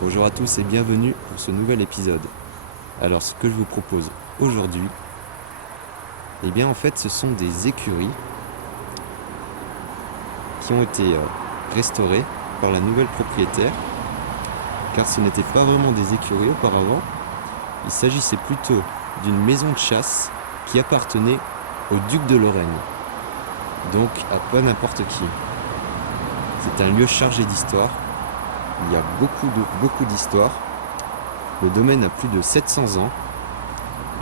Bonjour à tous et bienvenue pour ce nouvel épisode. Alors ce que je vous propose aujourd'hui, eh bien en fait ce sont des écuries qui ont été restaurées par la nouvelle propriétaire, car ce n'étaient pas vraiment des écuries auparavant, il s'agissait plutôt d'une maison de chasse qui appartenait au duc de Lorraine, donc à pas n'importe qui. C'est un lieu chargé d'histoire. Il y a beaucoup d'histoires. Le domaine a plus de 700 ans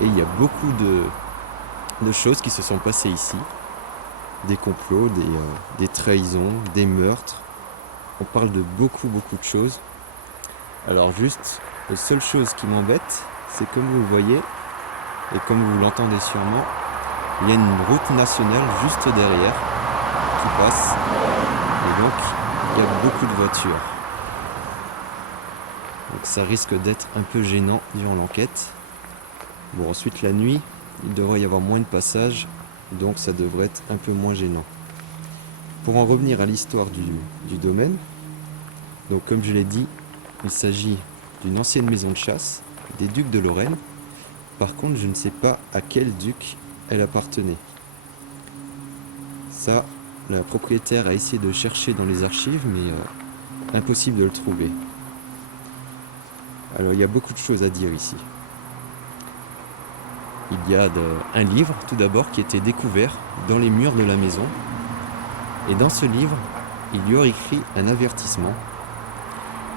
et il y a beaucoup de choses qui se sont passées ici. Des complots, des trahisons, des meurtres. On parle de beaucoup de choses. Alors juste, la seule chose qui m'embête, c'est comme vous le voyez et comme vous l'entendez sûrement, il y a une route nationale juste derrière qui passe et donc il y a beaucoup de voitures. Donc ça risque d'être un peu gênant durant l'enquête. Bon, ensuite la nuit, il devrait y avoir moins de passages, donc ça devrait être un peu moins gênant. Pour en revenir à l'histoire du domaine, donc comme je l'ai dit, il s'agit d'une ancienne maison de chasse des ducs de Lorraine. Par contre, je ne sais pas à quel duc elle appartenait. Ça, la propriétaire a essayé de chercher dans les archives, mais impossible de le trouver. Alors il y a beaucoup de choses à dire ici. Il y a un livre tout d'abord qui a été découvert dans les murs de la maison. Et dans ce livre, il y aurait écrit un avertissement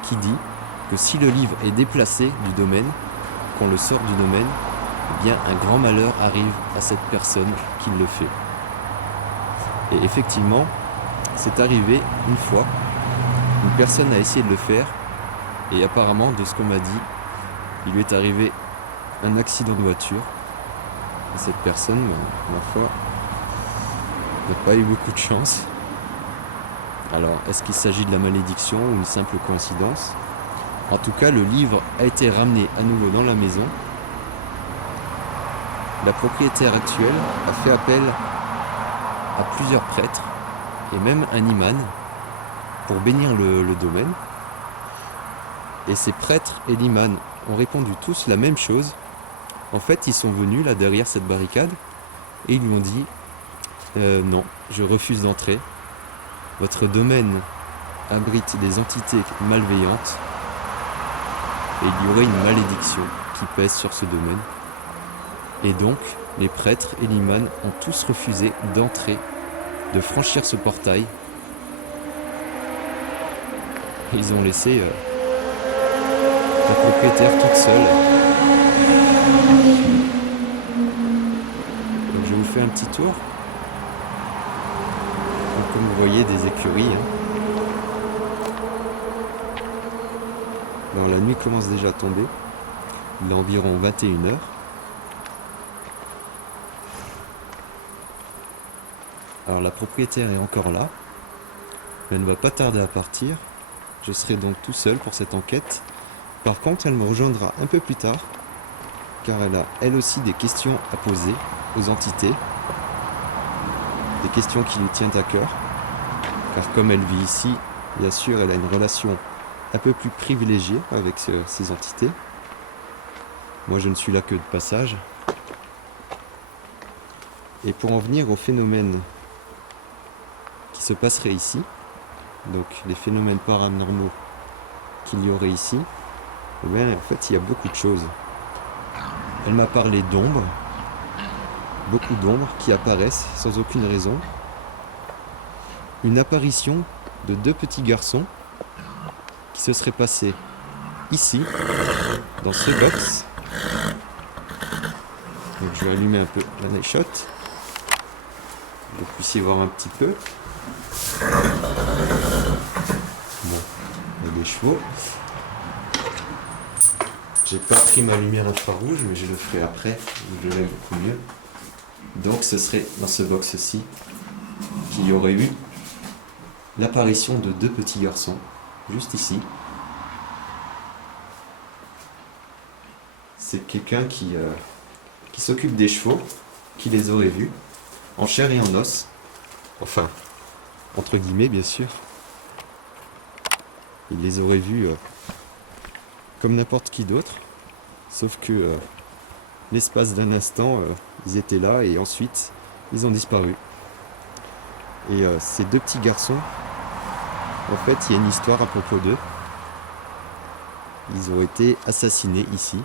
qui dit que si le livre est déplacé du domaine, qu'on le sort du domaine, eh bien un grand malheur arrive à cette personne qui le fait. Et effectivement, c'est arrivé une fois. Une personne a essayé de le faire. Et apparemment, de ce qu'on m'a dit, il lui est arrivé un accident de voiture. Et cette personne, ma foi, n'a pas eu beaucoup de chance. Alors, est-ce qu'il s'agit de la malédiction ou une simple coïncidence ? En tout cas, le livre a été ramené à nouveau dans la maison. La propriétaire actuelle a fait appel à plusieurs prêtres et même un imam pour bénir le domaine. Et ces prêtres et l'imam ont répondu tous la même chose. En fait, ils sont venus là derrière cette barricade et ils lui ont dit non, je refuse d'entrer. Votre domaine abrite des entités malveillantes et il y aurait une malédiction qui pèse sur ce domaine. Et donc, les prêtres et l'imam ont tous refusé d'entrer, de franchir ce portail. Ils ont laissé la propriétaire toute seule. Donc je vous fais un petit tour. Donc, comme vous voyez, des écuries. Alors, la nuit commence déjà à tomber. Il est environ 21h. Alors la propriétaire est encore là. Elle ne va pas tarder à partir. Je serai donc tout seul pour cette enquête. Par contre, elle me rejoindra un peu plus tard, car elle a elle aussi des questions à poser aux entités, des questions qui lui tiennent à cœur, car comme elle vit ici, bien sûr, elle a une relation un peu plus privilégiée avec ces entités. Moi, je ne suis là que de passage. Et pour en venir au phénomène qui se passerait ici, donc les phénomènes paranormaux qu'il y aurait ici, eh bien, en fait, il y a beaucoup de choses. Elle m'a parlé d'ombres, beaucoup d'ombres qui apparaissent sans aucune raison. Une apparition de deux petits garçons qui se seraient passés ici, dans ce box. Donc je vais allumer un peu la night shot, que vous puissiez voir un petit peu. Bon, il y a des chevaux. J'ai pas pris ma lumière infrarouge, mais je le ferai après, je l'ai beaucoup mieux. Donc ce serait dans ce box-ci qu'il y aurait eu l'apparition de deux petits garçons, juste ici. C'est quelqu'un qui s'occupe des chevaux, qui les aurait vus, en chair et en os. Enfin, entre guillemets bien sûr. Il les aurait vus comme n'importe qui d'autre, sauf que l'espace d'un instant, ils étaient là et ensuite ils ont disparu. Et ces deux petits garçons, en fait, il y a une histoire à propos d'eux. Ils ont été assassinés ici,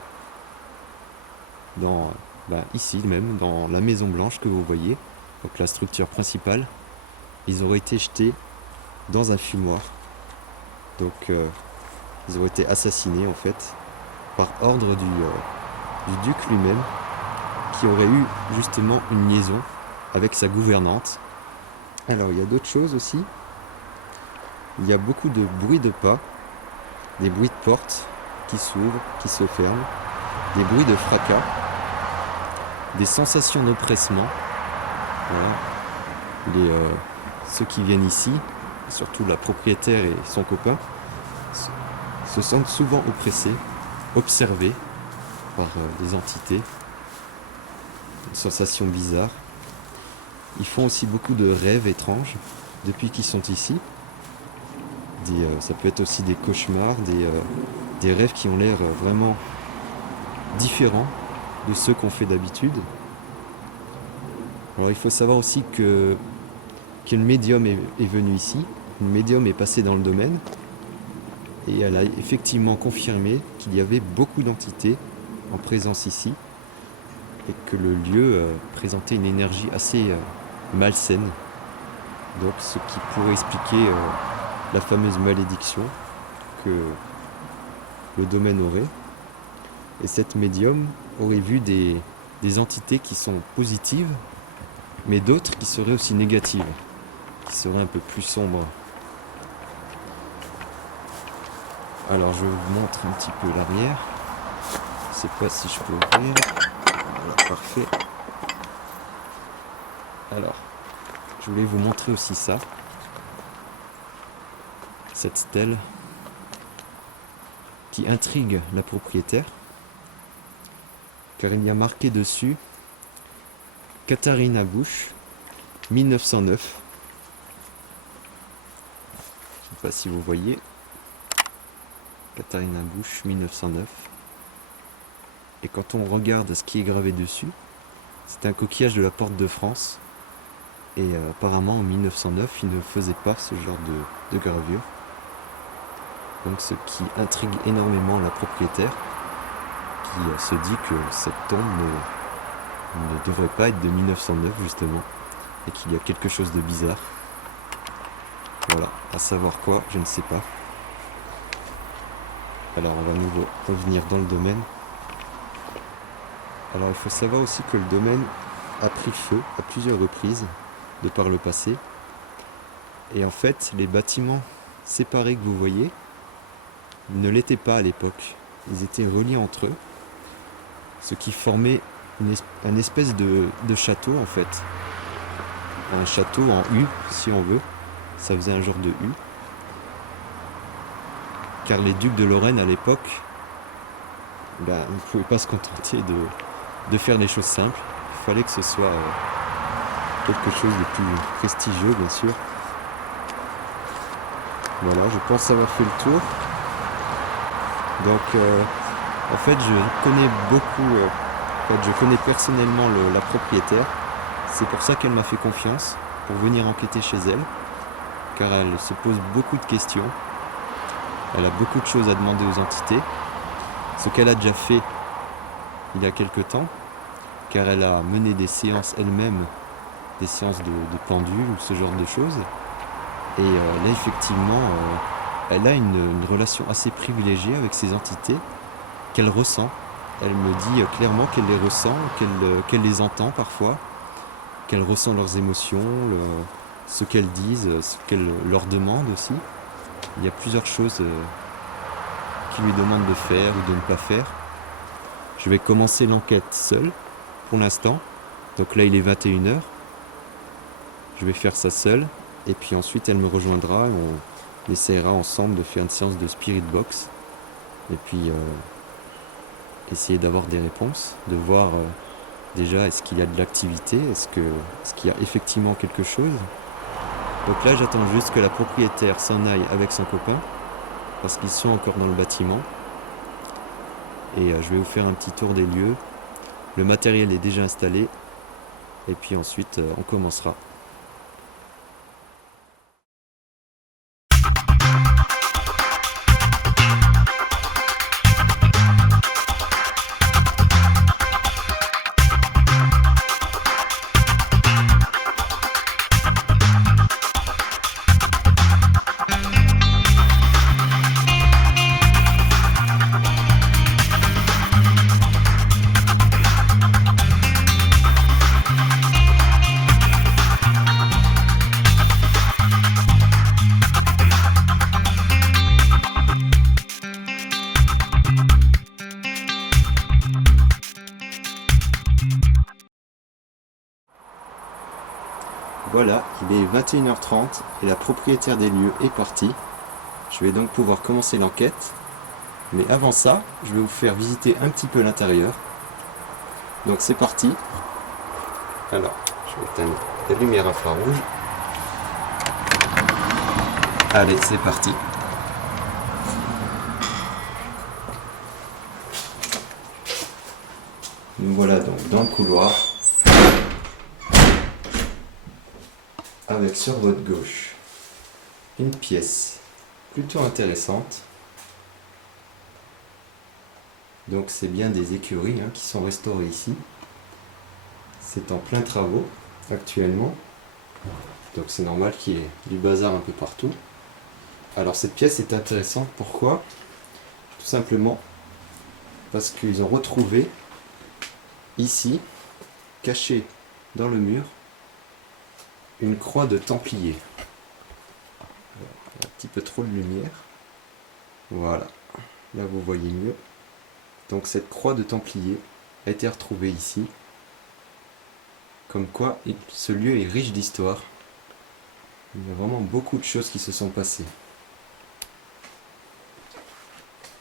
ici même, dans la Maison Blanche que vous voyez, donc la structure principale. Ils ont été jetés dans un fumoir. Donc ils ont été assassinés en fait par ordre du duc lui-même, qui aurait eu justement une liaison avec sa gouvernante. Alors il y a d'autres choses aussi. Il y a beaucoup de bruits de pas, des bruits de portes qui s'ouvrent, qui se ferment, des bruits de fracas, des sensations d'oppressement. Voilà. Ceux qui viennent ici, surtout la propriétaire et son copain, se sentent souvent oppressés, observés par des entités, une sensation bizarre. Ils font aussi beaucoup de rêves étranges depuis qu'ils sont ici. Ça peut être aussi des cauchemars, des rêves qui ont l'air vraiment différents de ceux qu'on fait d'habitude. Alors il faut savoir aussi qu'une médium est venue ici, une médium est passée dans le domaine et elle a effectivement confirmé qu'il y avait beaucoup d'entités en présence ici et que le lieu présentait une énergie assez malsaine. Donc ce qui pourrait expliquer la fameuse malédiction que le domaine aurait. Et cette médium aurait vu des entités qui sont positives, mais d'autres qui seraient aussi négatives, qui seraient un peu plus sombres. Alors je vous montre un petit peu l'arrière. Je ne sais pas si je peux ouvrir. Voilà, parfait. Alors, je voulais vous montrer aussi ça. Cette stèle qui intrigue la propriétaire, car il y a marqué dessus Katharina Bush 1909. Je ne sais pas si vous voyez. Katharina Bush 1909. Et quand on regarde ce qui est gravé dessus, c'est un coquillage de la Porte de France. Et apparemment en 1909, il ne faisait pas ce genre de gravure. Donc ce qui intrigue énormément la propriétaire, qui se dit que cette tombe ne devrait pas être de 1909 justement, et qu'il y a quelque chose de bizarre. Voilà, à savoir quoi, je ne sais pas. Alors on va à nouveau revenir dans le domaine. Alors il faut savoir aussi que le domaine a pris feu à plusieurs reprises de par le passé. Et en fait, les bâtiments séparés que vous voyez ne l'étaient pas à l'époque. Ils étaient reliés entre eux, ce qui formait un espèce de château en fait. Un château en U, si on veut. Ça faisait un genre de U. Car les ducs de Lorraine à l'époque, ne pouvaient pas se contenter de faire les choses simples. Il fallait que ce soit quelque chose de plus prestigieux, bien sûr. Voilà, je pense avoir fait le tour. Donc, en fait, je connais personnellement la propriétaire. C'est pour ça qu'elle m'a fait confiance, pour venir enquêter chez elle, car elle se pose beaucoup de questions. Elle a beaucoup de choses à demander aux entités, ce qu'elle a déjà fait il y a quelque temps, car elle a mené des séances elle-même, des séances de pendule ou ce genre de choses. Et là, effectivement, elle a une relation assez privilégiée avec ces entités qu'elle ressent. Elle me dit clairement qu'elle les ressent, qu'elle les entend parfois, qu'elle ressent leurs émotions, ce qu'elles disent, ce qu'elle leur demande aussi. Il y a plusieurs choses qui lui demandent de faire ou de ne pas faire. Je vais commencer l'enquête seule pour l'instant. Donc là, il est 21h. Je vais faire ça seule. Et puis ensuite, elle me rejoindra. On essaiera ensemble de faire une séance de spirit box. Et puis, essayer d'avoir des réponses. De voir déjà, est-ce qu'il y a de l'activité ? Est-ce qu'il y a effectivement quelque chose ? Donc là, j'attends juste que la propriétaire s'en aille avec son copain. Parce qu'ils sont encore dans le bâtiment. et je vais vous faire un petit tour des lieux. Le matériel est déjà installé et puis ensuite on commencera. Voilà, il est 21h30 et la propriétaire des lieux est partie. Je vais donc pouvoir commencer l'enquête. Mais avant ça, je vais vous faire visiter un petit peu l'intérieur. Donc c'est parti. Alors, je vais éteindre la lumière infrarouge. Allez, c'est parti. Nous voilà donc dans le couloir. Avec sur votre gauche une pièce plutôt intéressante. Donc c'est bien des écuries qui sont restaurées ici. C'est en plein travaux actuellement. Donc c'est normal qu'il y ait du bazar un peu partout. Alors cette pièce est intéressante, pourquoi? Tout simplement parce qu'ils ont retrouvé ici, cachée dans le mur, une croix de Templier. Un petit peu trop de lumière. Voilà, là vous voyez mieux. Donc cette croix de Templier a été retrouvée ici. Comme quoi, ce lieu est riche d'histoire. Il y a vraiment beaucoup de choses qui se sont passées.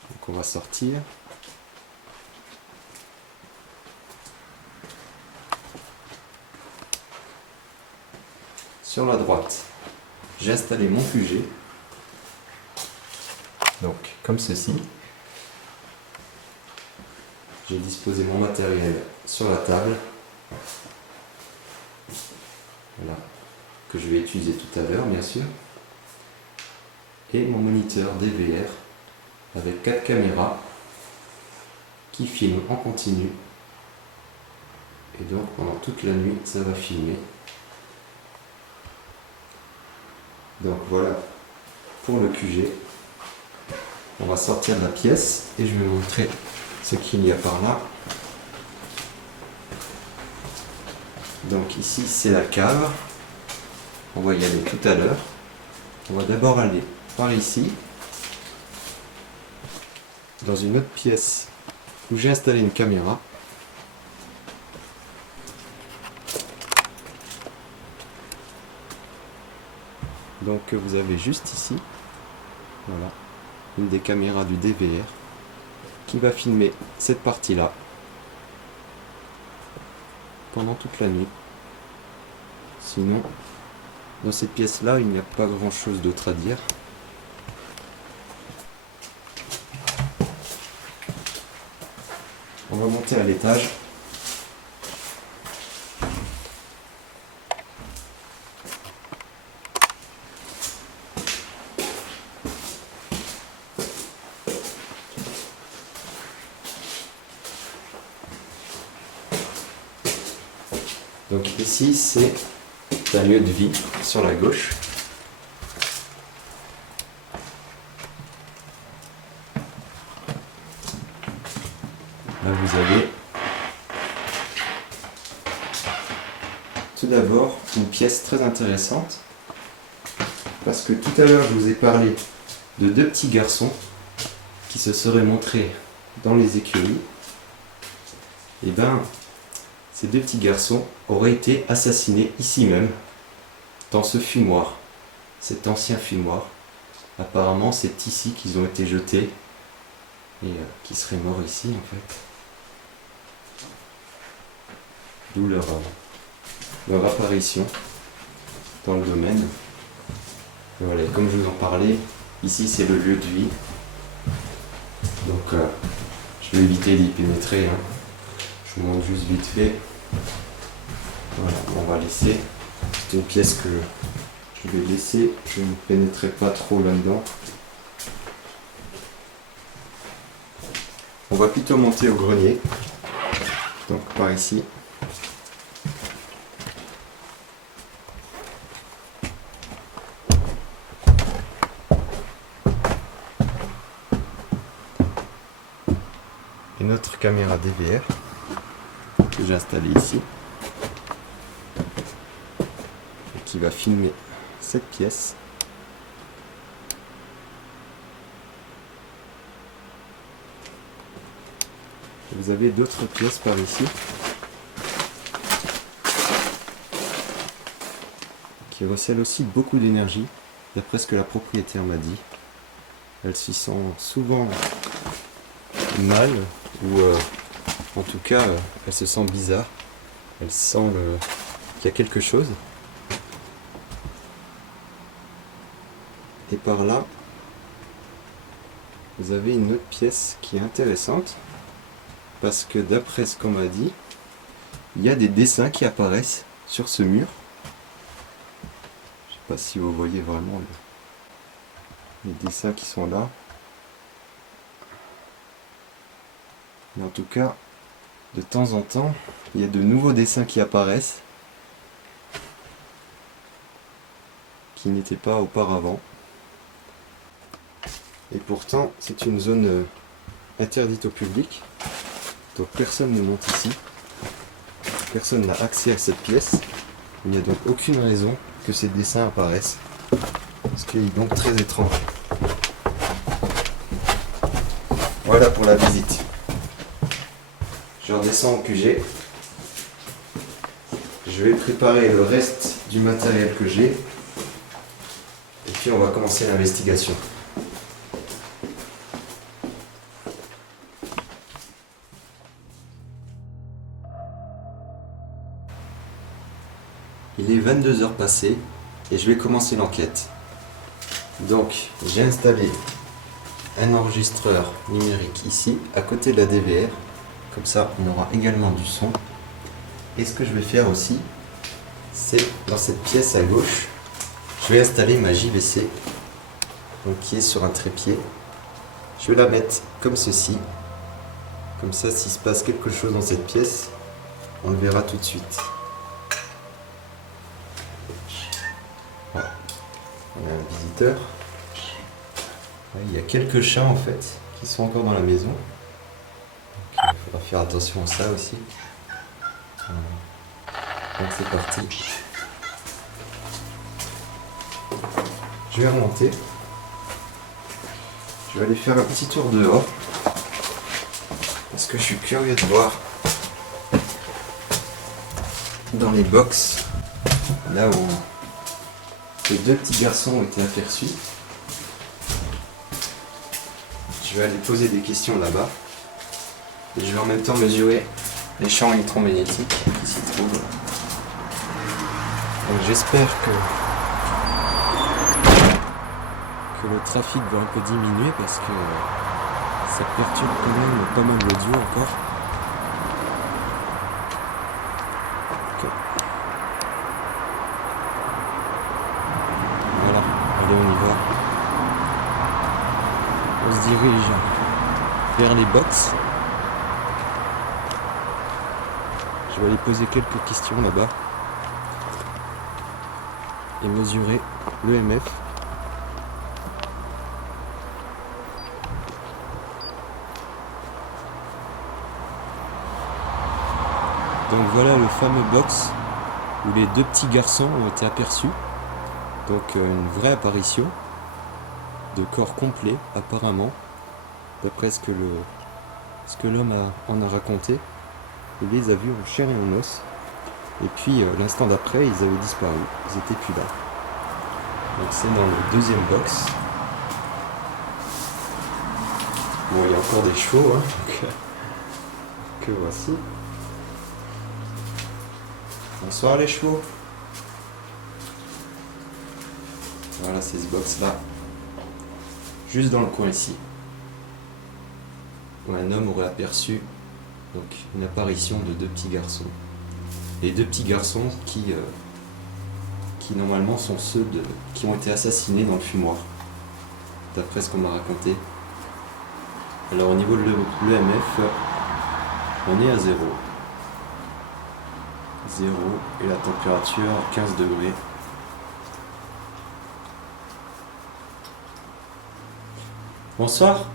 Donc on va sortir. Sur la droite, j'ai installé mon QG. Donc comme ceci. J'ai disposé mon matériel sur la table. Voilà, que je vais utiliser tout à l'heure bien sûr. Et mon moniteur DVR avec 4 caméras qui filment en continu. Et donc pendant toute la nuit ça va filmer. Donc voilà pour le QG. On va sortir de la pièce et je vais vous montrer ce qu'il y a par là. Donc ici c'est la cave. On va y aller tout à l'heure. On va d'abord aller par ici, dans une autre pièce où j'ai installé une caméra. Donc vous avez juste ici, voilà, une des caméras du DVR qui va filmer cette partie-là pendant toute la nuit. Sinon, dans cette pièce-là, il n'y a pas grand-chose d'autre à dire. On va monter à l'étage. Donc ici, c'est un lieu de vie sur la gauche. Là, vous avez tout d'abord une pièce très intéressante parce que tout à l'heure, je vous ai parlé de 2 petits garçons qui se seraient montrés dans les écuries. Et bien, ces 2 petits garçons auraient été assassinés ici même, dans ce fumoir, cet ancien fumoir. Apparemment, c'est ici qu'ils ont été jetés et qui seraient morts ici en fait. D'où leur apparition dans le domaine. Et voilà, comme je vous en parlais, ici c'est le lieu de vie. Donc je Je vais éviter d'y pénétrer, hein. Je vous montre juste vite fait. Voilà, on va laisser. C'est une pièce que je vais laisser. Je ne pénétrerai pas trop là-dedans. On va plutôt monter au grenier. Donc par ici. Et notre caméra DVR que j'ai installée ici et qui va filmer cette pièce. Vous avez d'autres pièces par ici qui recèlent aussi beaucoup d'énergie, d'après ce que la propriétaire m'a dit. Elle s'y sent souvent mal, ou en tout cas elle se sent bizarre, elle sent qu'il y a quelque chose. Et par là, vous avez une autre pièce qui est intéressante, parce que d'après ce qu'on m'a dit, il y a des dessins qui apparaissent sur ce mur. Je sais pas si vous voyez vraiment les dessins qui sont là. Mais en tout cas, de temps en temps, il y a de nouveaux dessins qui apparaissent, qui n'étaient pas auparavant. Et pourtant, c'est une zone interdite au public. Donc personne ne monte ici. Personne n'a accès à cette pièce. Il n'y a donc aucune raison que ces dessins apparaissent. Ce qui est donc très étrange. Voilà pour la visite. Je redescends au QG. Je vais préparer le reste du matériel que j'ai. Et puis on va commencer l'investigation. Il est 22 heures passées et je vais commencer l'enquête. Donc j'ai installé un enregistreur numérique ici, à côté de la DVR. Comme ça, on aura également du son. Et ce que je vais faire aussi, c'est dans cette pièce à gauche, je vais installer ma JVC, donc qui est sur un trépied. Je vais la mettre comme ceci. Comme ça, s'il se passe quelque chose dans cette pièce, on le verra tout de suite. Voilà. On a un visiteur. Il y a quelques chats en fait qui sont encore dans la maison. Donc, il faudra faire attention à ça aussi. Donc c'est parti. Je vais remonter. Je vais aller faire un petit tour dehors. Parce que je suis curieux de voir dans les box, là où les deux petits garçons ont été aperçus. Je vais aller poser des questions là-bas. Et je vais en même temps mesurer les champs électromagnétiques qui s'y trouvent. Donc j'espère que le trafic va un peu diminuer parce que ça perturbe quand même pas mal l'audio encore. Ok. Voilà, allez on y va. On se dirige vers les box. Je vais aller poser quelques questions là-bas et mesurer l'EMF. Donc voilà le fameux box où les deux petits garçons ont été aperçus. Donc une vraie apparition de corps complet apparemment, d'après ce que l'homme en a raconté. Il les a vus en chair et en os. Et puis l'instant d'après, ils avaient disparu. Ils étaient plus là. Donc c'est dans le deuxième box. Bon, il y a encore des chevaux, hein, donc, que voici. Bonsoir les chevaux. Voilà, c'est ce box là. Juste dans le coin ici. où un homme aurait aperçu donc, une apparition de deux petits garçons. Les deux petits garçons qui normalement sont ceux qui ont été assassinés dans le fumoir, d'après ce qu'on m'a raconté. Alors au niveau de l'EMF, on est à 0. 0 et la température 15 degrés. Bonsoir.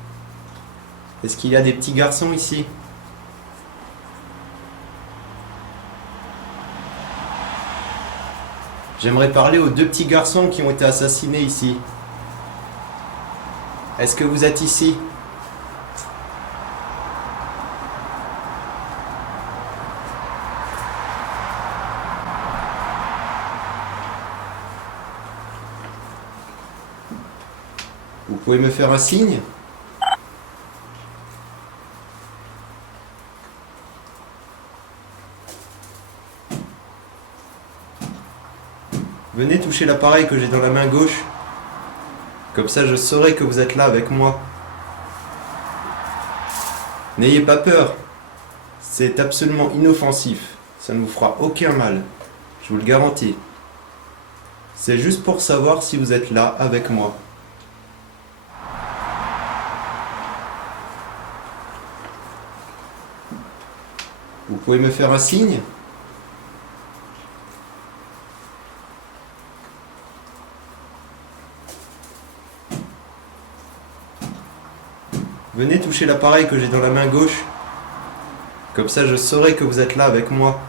Est-ce qu'il y a des petits garçons ici? J'aimerais parler aux deux petits garçons qui ont été assassinés ici. Est-ce que vous êtes ici? Vous pouvez me faire un signe? Venez toucher l'appareil que j'ai dans la main gauche. Comme ça, je saurai que vous êtes là avec moi. N'ayez pas peur. C'est absolument inoffensif. Ça ne vous fera aucun mal. Je vous le garantis. C'est juste pour savoir si vous êtes là avec moi. Vous pouvez me faire un signe? Venez toucher l'appareil que j'ai dans la main gauche. Comme ça, je saurai que vous êtes là avec moi.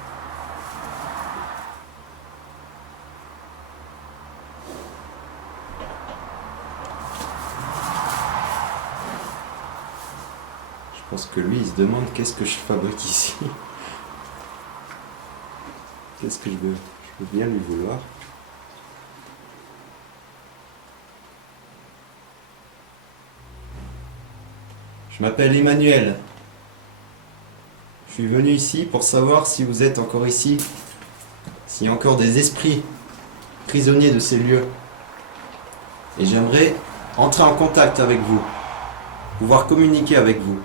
Je pense que lui, il se demande qu'est-ce que je fabrique ici. Qu'est-ce que je veux? Je veux bien lui vouloir. Je m'appelle Emmanuel. Je suis venu ici pour savoir si vous êtes encore ici, s'il y a encore des esprits prisonniers de ces lieux. Et j'aimerais entrer en contact avec vous, pouvoir communiquer avec vous.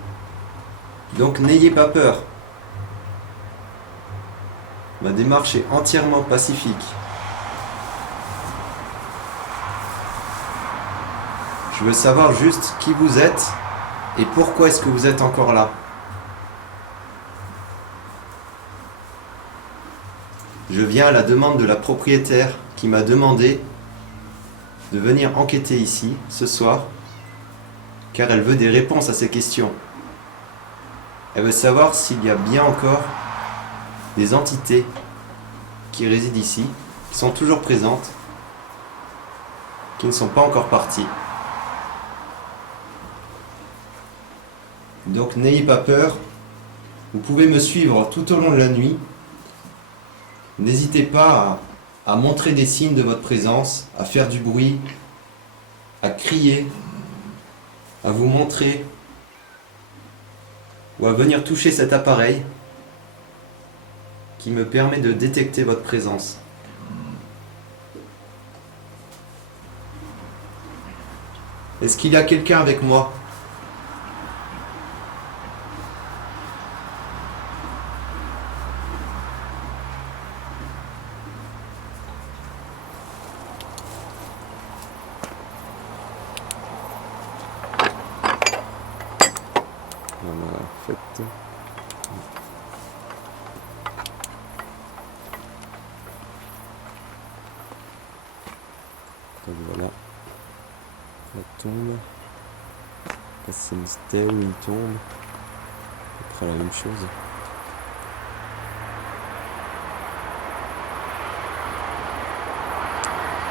Donc n'ayez pas peur. Ma démarche est entièrement pacifique. Je veux savoir juste qui vous êtes et pourquoi est-ce que vous êtes encore là. Je viens à la demande de la propriétaire qui m'a demandé de venir enquêter ici ce soir car elle veut des réponses à ces questions. Elle veut savoir s'il y a bien encore des entités qui résident ici, qui sont toujours présentes, qui ne sont pas encore parties. Donc n'ayez pas peur, vous pouvez me suivre tout au long de la nuit. N'hésitez pas à montrer des signes de votre présence, à faire du bruit, à crier, à vous montrer ou à venir toucher cet appareil qui me permet de détecter votre présence. Est-ce qu'il y a quelqu'un avec moi? Voilà, faites. Donc voilà, la tombe. Là, c'est une stèle ou une tombe. Après la même chose.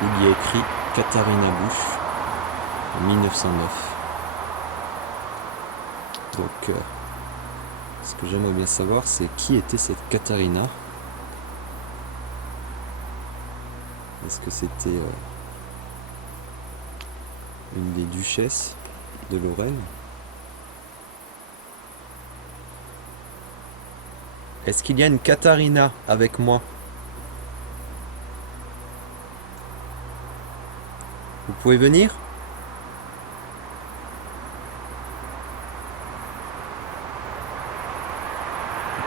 Il y a écrit Katharina Bush en 1909. Donc, ce que j'aimerais bien savoir, c'est qui était cette Katharina. Est-ce que c'était une des duchesses de Lorraine? Est-ce qu'il y a une Katharina avec moi? Vous pouvez venir?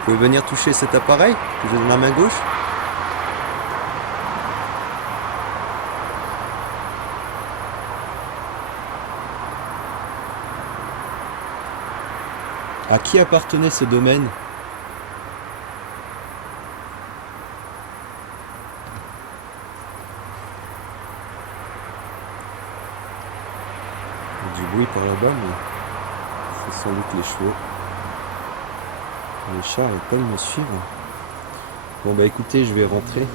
Vous pouvez venir toucher cet appareil que j'ai dans la main gauche. À qui appartenait ce domaine? Il y a du bruit par là-bas, mais c'est sans doute les chevaux. Les chars veulent pas me suivre. Bon bah écoutez, je vais rentrer.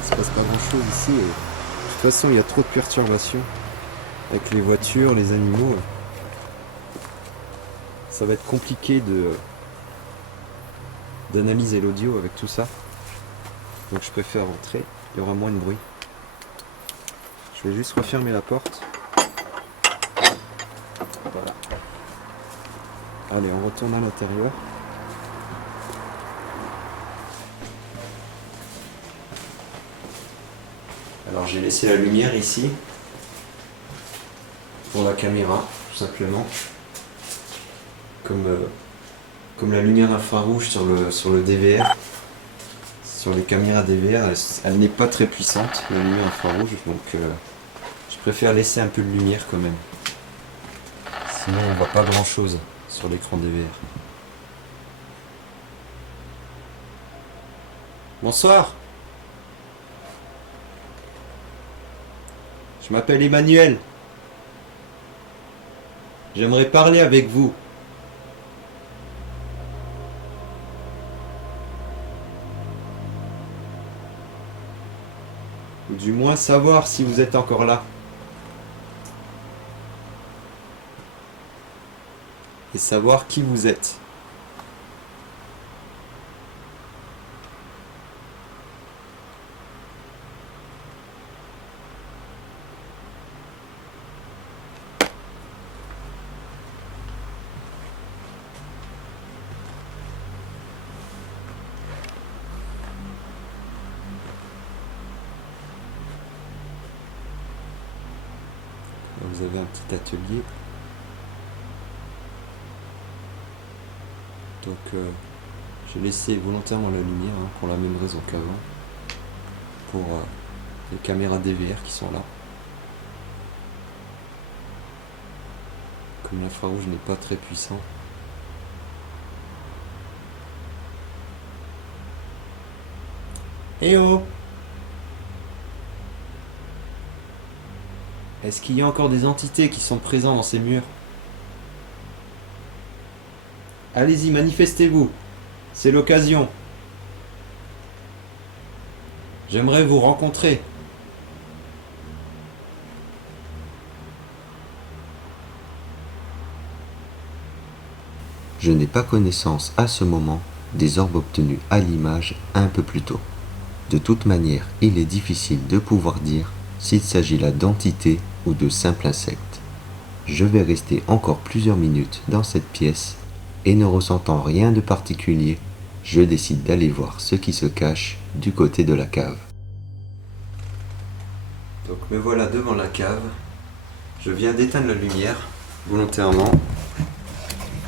Il se passe pas grand chose ici. Et de toute façon, il y a trop de perturbations avec les voitures, les animaux. Ça va être compliqué d'analyser l'audio avec tout ça. Donc je préfère rentrer, il y aura moins de bruit. Je vais juste refermer la porte. Voilà. Allez, on retourne à l'intérieur. Alors j'ai laissé la lumière ici pour la caméra, tout simplement. Comme la lumière infrarouge sur le DVR, sur les caméras DVR, elle n'est pas très puissante, la lumière infrarouge, donc je préfère laisser un peu de lumière quand même. Sinon on voit pas grand chose sur l'écran DVR. Bonsoir. Je m'appelle Emmanuel. J'aimerais parler avec vous. Ou du moins savoir si vous êtes encore là. Et savoir qui vous êtes. Vous avez un petit atelier. Donc j'ai laissé volontairement la lumière pour la même raison qu'avant. Pour les caméras DVR qui sont là. Comme l'infrarouge n'est pas très puissant. Eh oh! Est-ce qu'il y a encore des entités qui sont présentes dans ces murs? Allez-y, manifestez-vous. C'est l'occasion. J'aimerais vous rencontrer. Je n'ai pas connaissance à ce moment des orbes obtenus à l'image un peu plus tôt. De toute manière, il est difficile de pouvoir dire s'il s'agit là d'entités ou de simples insectes. Je vais rester encore plusieurs minutes dans cette pièce et ne ressentant rien de particulier, je décide d'aller voir ce qui se cache du côté de la cave. Donc me voilà devant la cave. Je viens d'éteindre la lumière volontairement.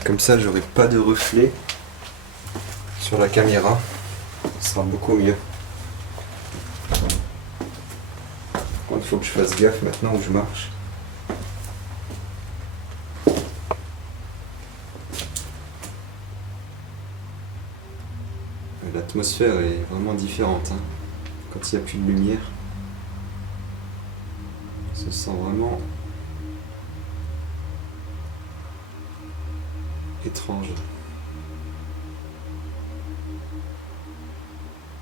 Comme ça, j'aurai pas de reflet sur la caméra. Ce sera beaucoup mieux. Par contre, il faut que je fasse gaffe maintenant où je marche. L'atmosphère est vraiment différente quand il n'y a plus de lumière. On se sent vraiment étrange.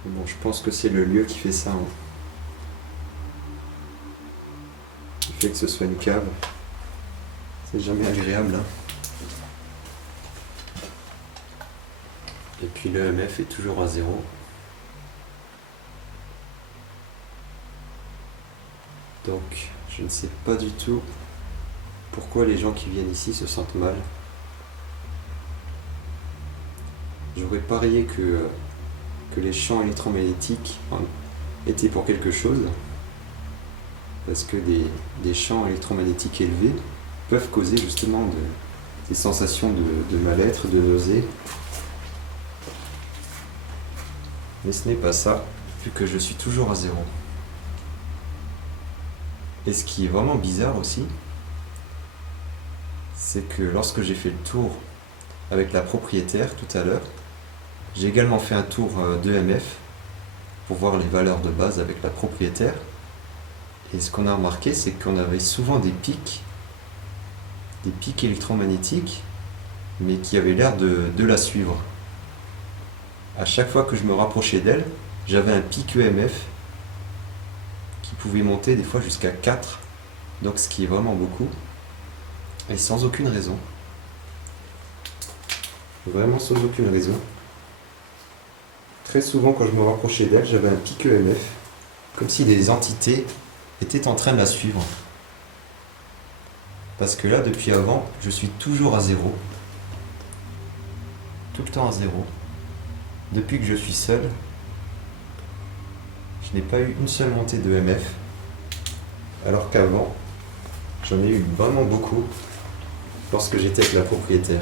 Bon, je pense que c'est le lieu qui fait ça. Qui fait que ce soit une cave. C'est jamais agréable. Et puis le EMF est toujours à 0. Donc, je ne sais pas du tout pourquoi les gens qui viennent ici se sentent mal. J'aurais parié que les champs électromagnétiques étaient pour quelque chose. Parce que des champs électromagnétiques élevés peuvent causer justement des sensations de mal-être, de nausée. Mais ce n'est pas ça, vu que je suis toujours à 0. Et ce qui est vraiment bizarre aussi, c'est que lorsque j'ai fait le tour avec la propriétaire tout à l'heure, j'ai également fait un tour d'EMF pour voir les valeurs de base avec la propriétaire. Et ce qu'on a remarqué, c'est qu'on avait souvent des pics électromagnétiques, mais qui avaient l'air de la suivre. À chaque fois que je me rapprochais d'elle, j'avais un pic EMF qui pouvait monter des fois jusqu'à 4, donc ce qui est vraiment beaucoup, et sans aucune raison. Vraiment sans aucune raison. Très souvent quand je me rapprochais d'elle, j'avais un pic EMF, comme si des entités étaient en train de la suivre. Parce que là, depuis avant, je suis toujours à 0. Tout le temps à 0. Depuis que je suis seul, je n'ai pas eu une seule montée de EMF. Alors qu'avant, j'en ai eu vraiment beaucoup lorsque j'étais avec la propriétaire.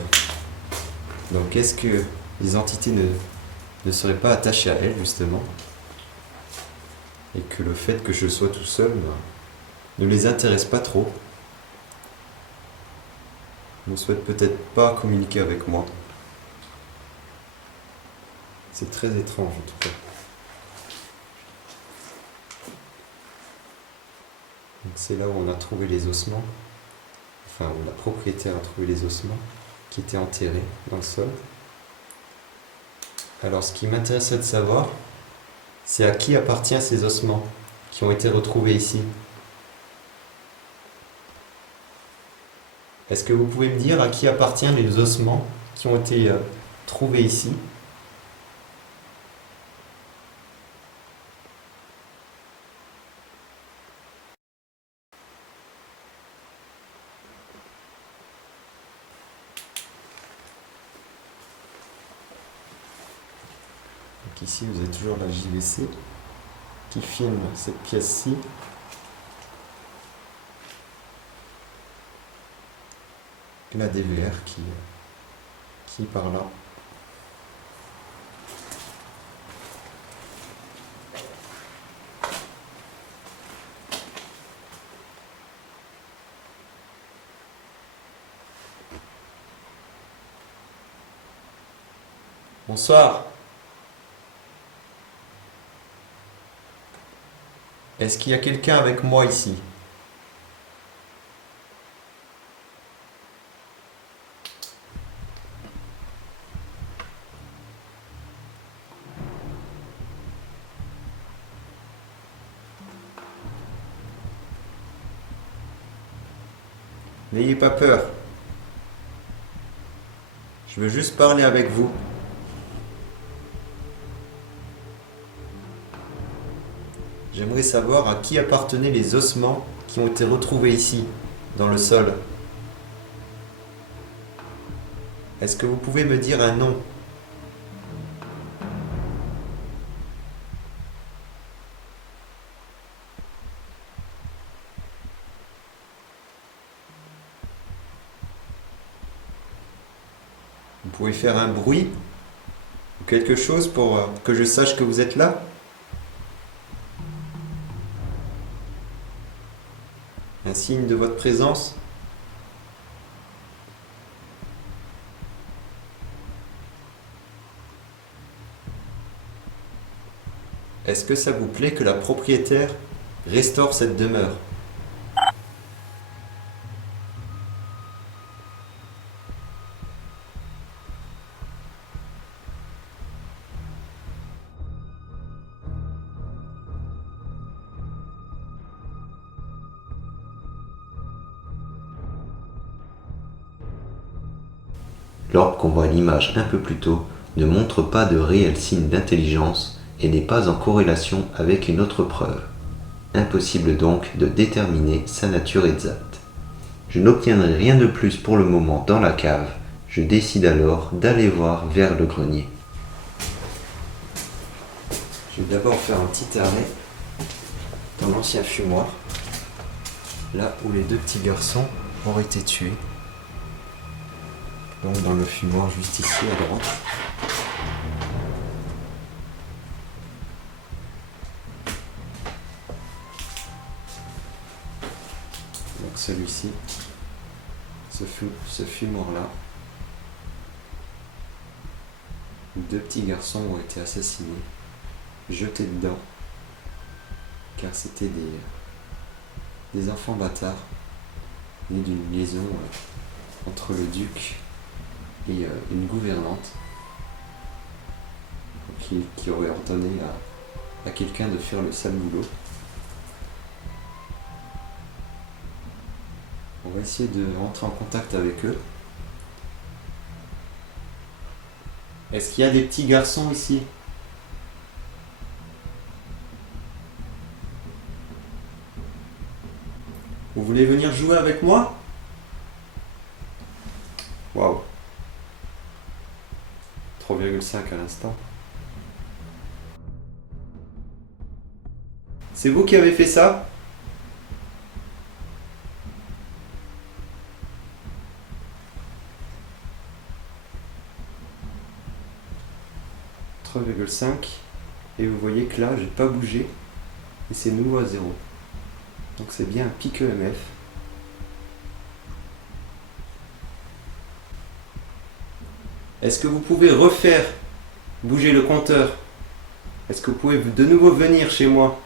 Donc est-ce que les entités ne seraient pas attachées à elle justement, et que le fait que je sois tout seul ne les intéresse pas trop, ne souhaitent peut-être pas communiquer avec moi. C'est très étrange en tout cas. Donc c'est là où on a trouvé les ossements, enfin où la propriétaire a trouvé les ossements qui étaient enterrés dans le sol. Alors ce qui m'intéresserait de savoir, c'est à qui appartiennent ces ossements qui ont été retrouvés ici. Est-ce que vous pouvez me dire à qui appartiennent les ossements qui ont été trouvés ici ? Donc ici vous avez toujours la JVC qui filme cette pièce-ci. La DVR qui est par là. Bonsoir. Est-ce qu'il y a quelqu'un avec moi ici ? N'ayez pas peur. Je veux juste parler avec vous. J'aimerais savoir à qui appartenaient les ossements qui ont été retrouvés ici, dans le sol. Est-ce que vous pouvez me dire un nom ? Vous pouvez faire un bruit ou quelque chose pour que je sache que vous êtes là ? Un signe de votre présence ? Est-ce que ça vous plaît que la propriétaire restaure cette demeure ? L'orbe qu'on voit à l'image un peu plus tôt ne montre pas de réels signes d'intelligence et n'est pas en corrélation avec une autre preuve. Impossible donc de déterminer sa nature exacte. Je n'obtiendrai rien de plus pour le moment dans la cave, je décide alors d'aller voir vers le grenier. Je vais d'abord faire un petit arrêt dans l'ancien fumoir, là où les deux petits garçons auraient été tués. Donc dans le fumoir juste ici à droite. celui-ci, ce fumoir-là, où 2 petits garçons ont été assassinés, jetés dedans, car c'était des enfants bâtards, nés d'une liaison entre le duc et une gouvernante, qui aurait ordonné à quelqu'un de faire le sale boulot. On va essayer de rentrer en contact avec eux. Est-ce qu'il y a des petits garçons ici? Vous voulez venir jouer avec moi? Waouh. 3,5 à l'instant. C'est vous qui avez fait ça? « 3,5 » et vous voyez que là j'ai pas bougé et c'est nouveau à 0. Donc c'est bien un pic EMF. Est-ce que vous pouvez refaire bouger le compteur? Est-ce que vous pouvez de nouveau venir chez moi?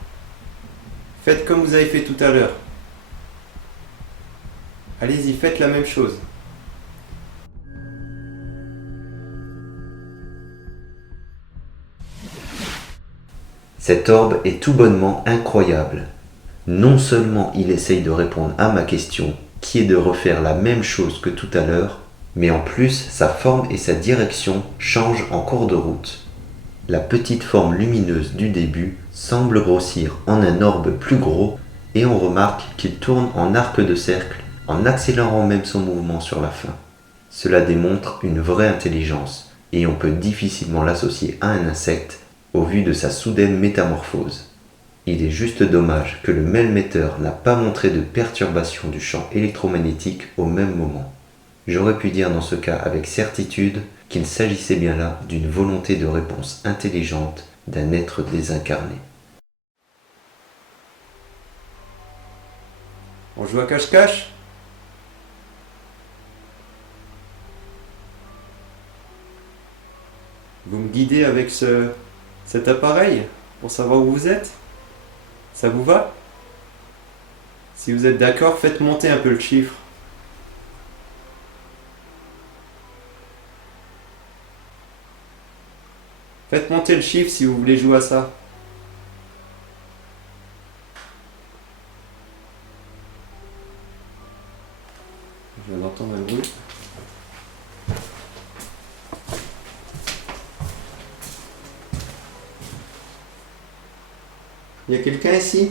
Faites comme vous avez fait tout à l'heure. Allez-y, faites la même chose. Cet orbe est tout bonnement incroyable. Non seulement il essaye de répondre à ma question, qui est de refaire la même chose que tout à l'heure, mais en plus sa forme et sa direction changent en cours de route. La petite forme lumineuse du début semble grossir en un orbe plus gros et on remarque qu'il tourne en arc de cercle en accélérant même son mouvement sur la fin. Cela démontre une vraie intelligence et on peut difficilement l'associer à un insecte au vu de sa soudaine métamorphose. Il est juste dommage que le melmetteur n'a pas montré de perturbation du champ électromagnétique au même moment. J'aurais pu dire dans ce cas avec certitude qu'il s'agissait bien là d'une volonté de réponse intelligente d'un être désincarné. On joue à cache-cache? Vous me guidez avec cet appareil pour savoir où vous êtes? Ça vous va? Si vous êtes d'accord, faites monter un peu le chiffre. Faites monter le chiffre si vous voulez jouer à ça. Je viens d'entendre un bruit. Il y a quelqu'un ici?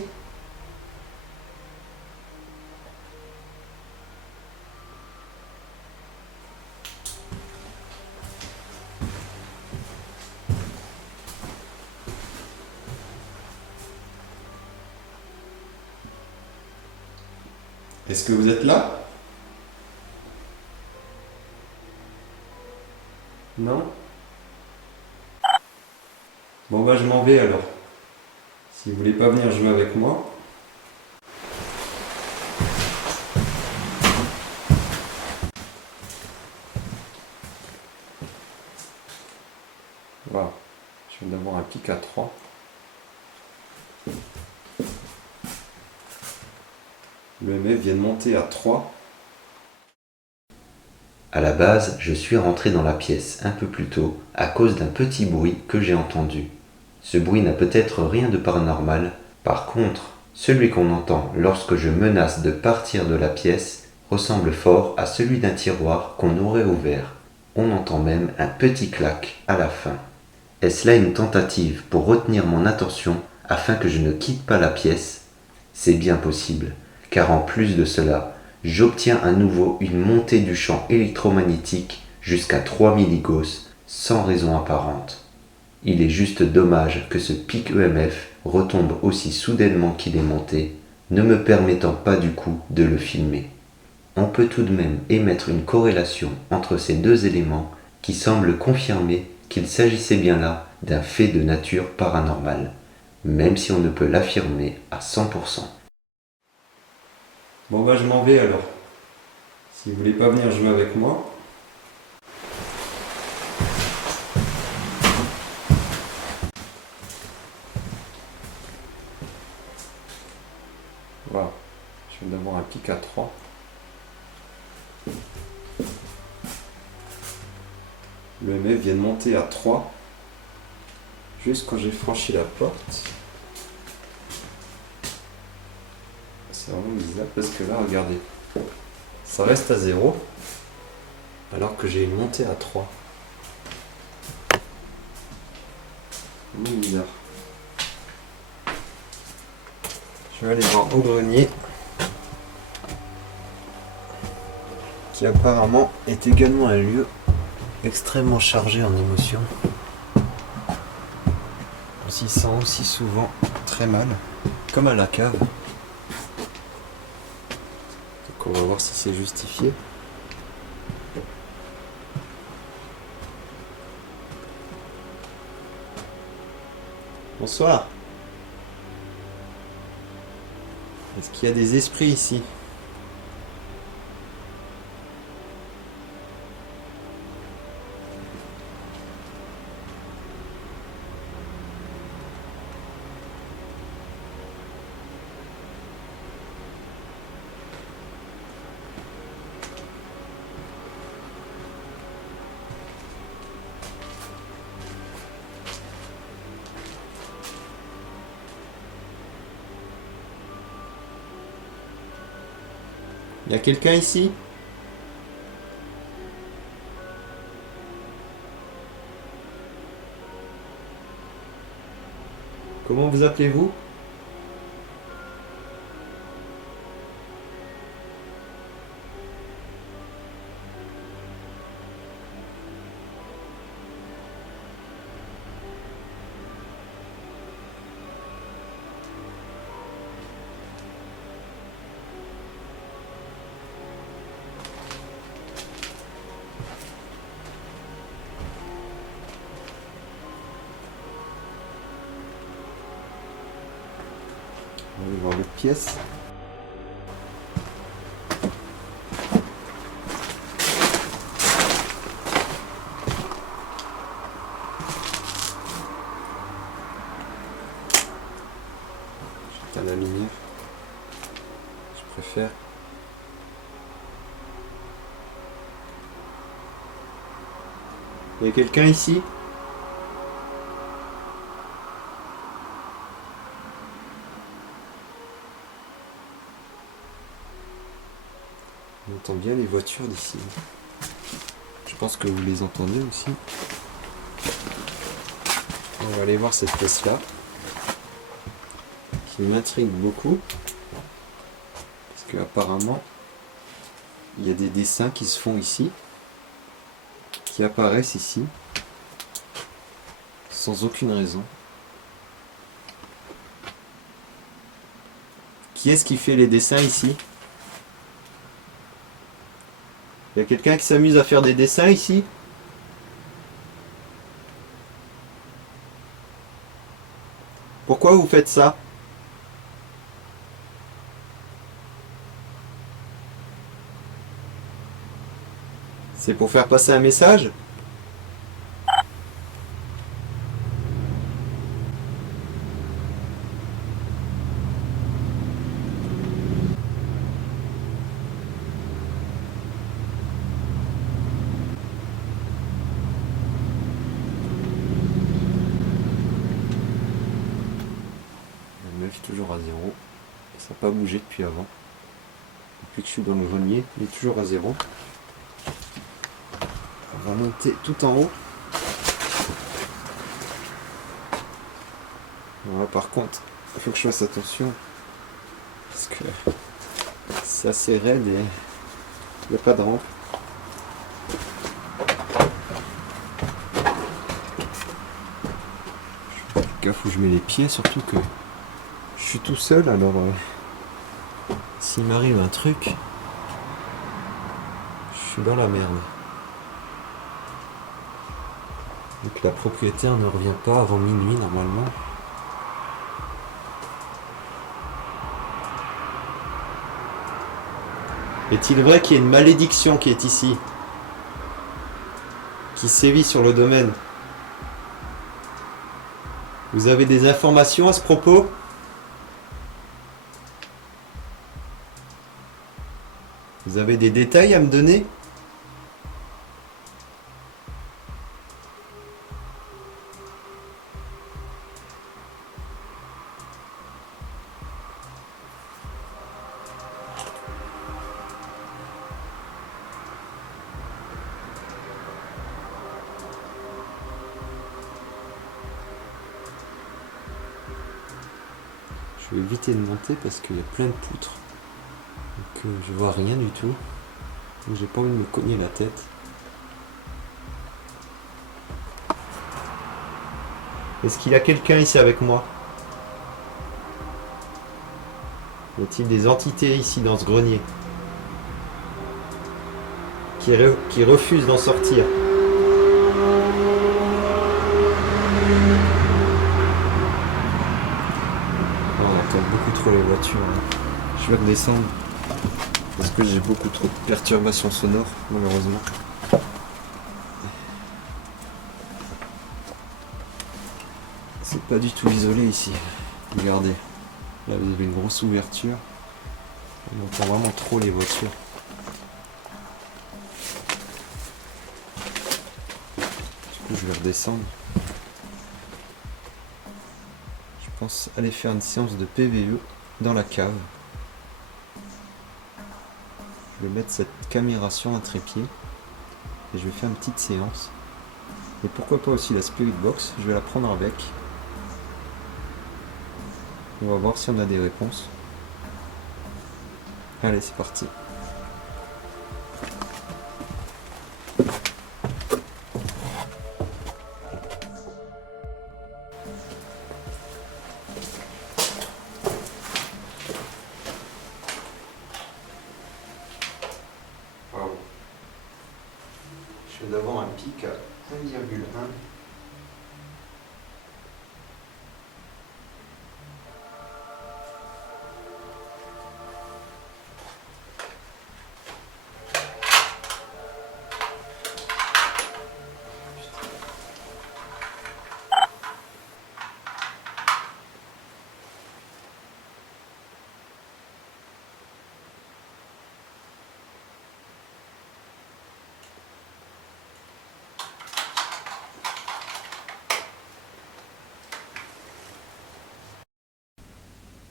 Est-ce que vous êtes là? Non? Bon bah je m'en vais alors. Si vous voulez pas venir jouer avec moi. Voilà. Je viens d'avoir un pic à 3. Le MF vient de monter à 3. À la base, je suis rentré dans la pièce un peu plus tôt à cause d'un petit bruit que j'ai entendu. Ce bruit n'a peut-être rien de paranormal, par contre, celui qu'on entend lorsque je menace de partir de la pièce ressemble fort à celui d'un tiroir qu'on aurait ouvert. On entend même un petit clac à la fin. Est-ce là une tentative pour retenir mon attention afin que je ne quitte pas la pièce? C'est bien possible, car en plus de cela, j'obtiens à nouveau une montée du champ électromagnétique jusqu'à 3 milligauss sans raison apparente. Il est juste dommage que ce pic EMF retombe aussi soudainement qu'il est monté, ne me permettant pas du coup de le filmer. On peut tout de même émettre une corrélation entre ces deux éléments qui semble confirmer qu'il s'agissait bien là d'un fait de nature paranormale, même si on ne peut l'affirmer à 100%. Bon bah je m'en vais alors. Si vous voulez pas venir jouer avec moi. Voilà. Je viens d'avoir un pic à 3. Le MF vient de monter à 3. Juste quand j'ai franchi la porte. C'est vraiment bizarre parce que là, regardez. Ça reste à 0. Alors que j'ai une montée à 3. Vraiment bizarre. Je vais aller voir au grenier. Qui apparemment est également un lieu extrêmement chargé en émotions. On s'y sent aussi souvent très mal, comme à la cave. Donc on va voir si c'est justifié. Bonsoir. Est-ce qu'il y a des esprits ici ? Y a quelqu'un ici ? Comment vous appelez-vous ? On va aller voir l'autre pièce. J'éteins la lumière. Je préfère. Y a quelqu'un ici ? On entend bien les voitures d'ici. Je pense que vous les entendez aussi. On va aller voir cette pièce-là, qui m'intrigue beaucoup. Parce que apparemment, il y a des dessins qui se font ici, qui apparaissent ici, sans aucune raison. Qui est-ce qui fait les dessins ici ? Il y a quelqu'un qui s'amuse à faire des dessins ici ? Pourquoi vous faites ça ? C'est pour faire passer un message ? Le meuf est toujours à 0. Ça n'a pas bougé depuis avant. Depuis que je suis dans le grenier, il est toujours à 0. On va monter tout en haut. Voilà, par contre, il faut que je fasse attention. Parce que c'est assez raide et il n'y a pas de rampe. Je fais gaffe où je mets les pieds, surtout que je suis tout seul, alors s'il m'arrive un truc, je suis dans la merde. Donc la propriétaire ne revient pas avant minuit normalement. Est-il vrai qu'il y a une malédiction qui est ici, qui sévit sur le domaine? Vous avez des informations à ce propos? Vous avez des détails à me donner? Je vais éviter de monter parce qu'il y a plein de poutres. Donc je vois rien du tout. Donc j'ai pas envie de me cogner la tête. Est-ce qu'il y a quelqu'un ici avec moi? Y a-t-il des entités ici dans ce grenier qui refusent d'en sortir? Oh, on entend beaucoup trop les voitures. Hein. Je vais redescendre parce que j'ai beaucoup trop de perturbations sonores, malheureusement. C'est pas du tout isolé ici. Regardez. Là, vous avez une grosse ouverture. On entend vraiment trop les voitures. Du coup, je vais redescendre. Je pense aller faire une séance de PVE dans la cave. Je vais mettre cette caméra sur un trépied et je vais faire une petite séance. Et pourquoi pas aussi la Spirit Box, je vais la prendre avec. On va voir si on a des réponses. Allez, c'est parti. Wow. Je suis devant un pic à 1,1.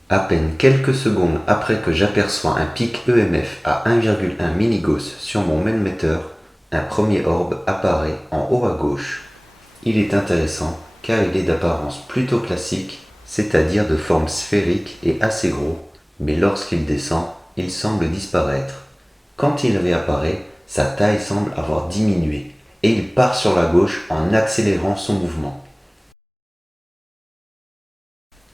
À peine quelques secondes après que j'aperçois un pic EMF à 1,1 milligauss sur mon magnéteur, un premier orbe apparaît en haut à gauche. Il est intéressant car il est d'apparence plutôt classique, c'est-à-dire de forme sphérique et assez gros, mais lorsqu'il descend, il semble disparaître. Quand il réapparaît, sa taille semble avoir diminué et il part sur la gauche en accélérant son mouvement.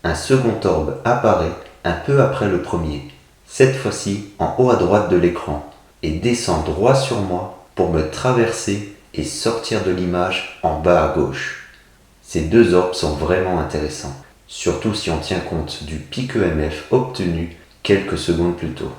Un second orbe apparaît un peu après le premier, cette fois-ci en haut à droite de l'écran, et descend droit sur moi pour me traverser et sortir de l'image en bas à gauche. Ces deux orbes sont vraiment intéressants, surtout si on tient compte du pic EMF obtenu quelques secondes plus tôt.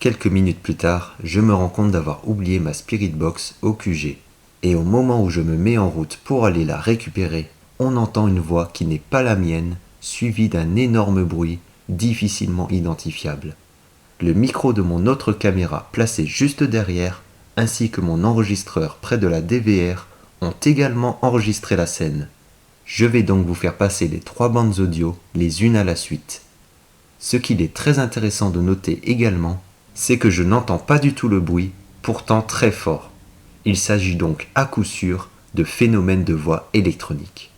Quelques minutes plus tard, je me rends compte d'avoir oublié ma Spirit Box au QG. Et au moment où je me mets en route pour aller la récupérer, on entend une voix qui n'est pas la mienne, suivie d'un énorme bruit difficilement identifiable. Le micro de mon autre caméra placé juste derrière, ainsi que mon enregistreur près de la DVR, ont également enregistré la scène. Je vais donc vous faire passer les 3 bandes audio les unes à la suite. Ce qu'il est très intéressant de noter également, c'est que je n'entends pas du tout le bruit, pourtant très fort. Il s'agit donc à coup sûr de phénomènes de voix électroniques.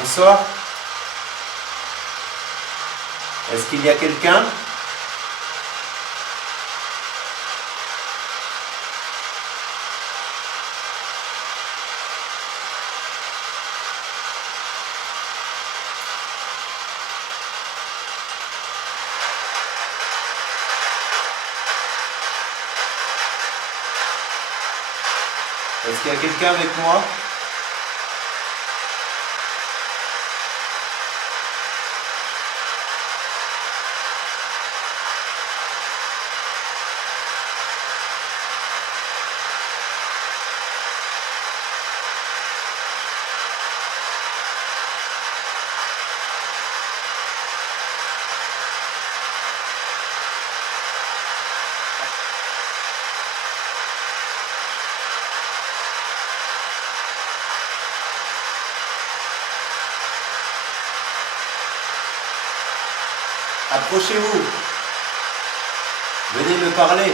Bonsoir. Est-ce qu'il y a quelqu'un? Est-ce qu'il y a quelqu'un avec moi? Approchez-vous. Venez me parler.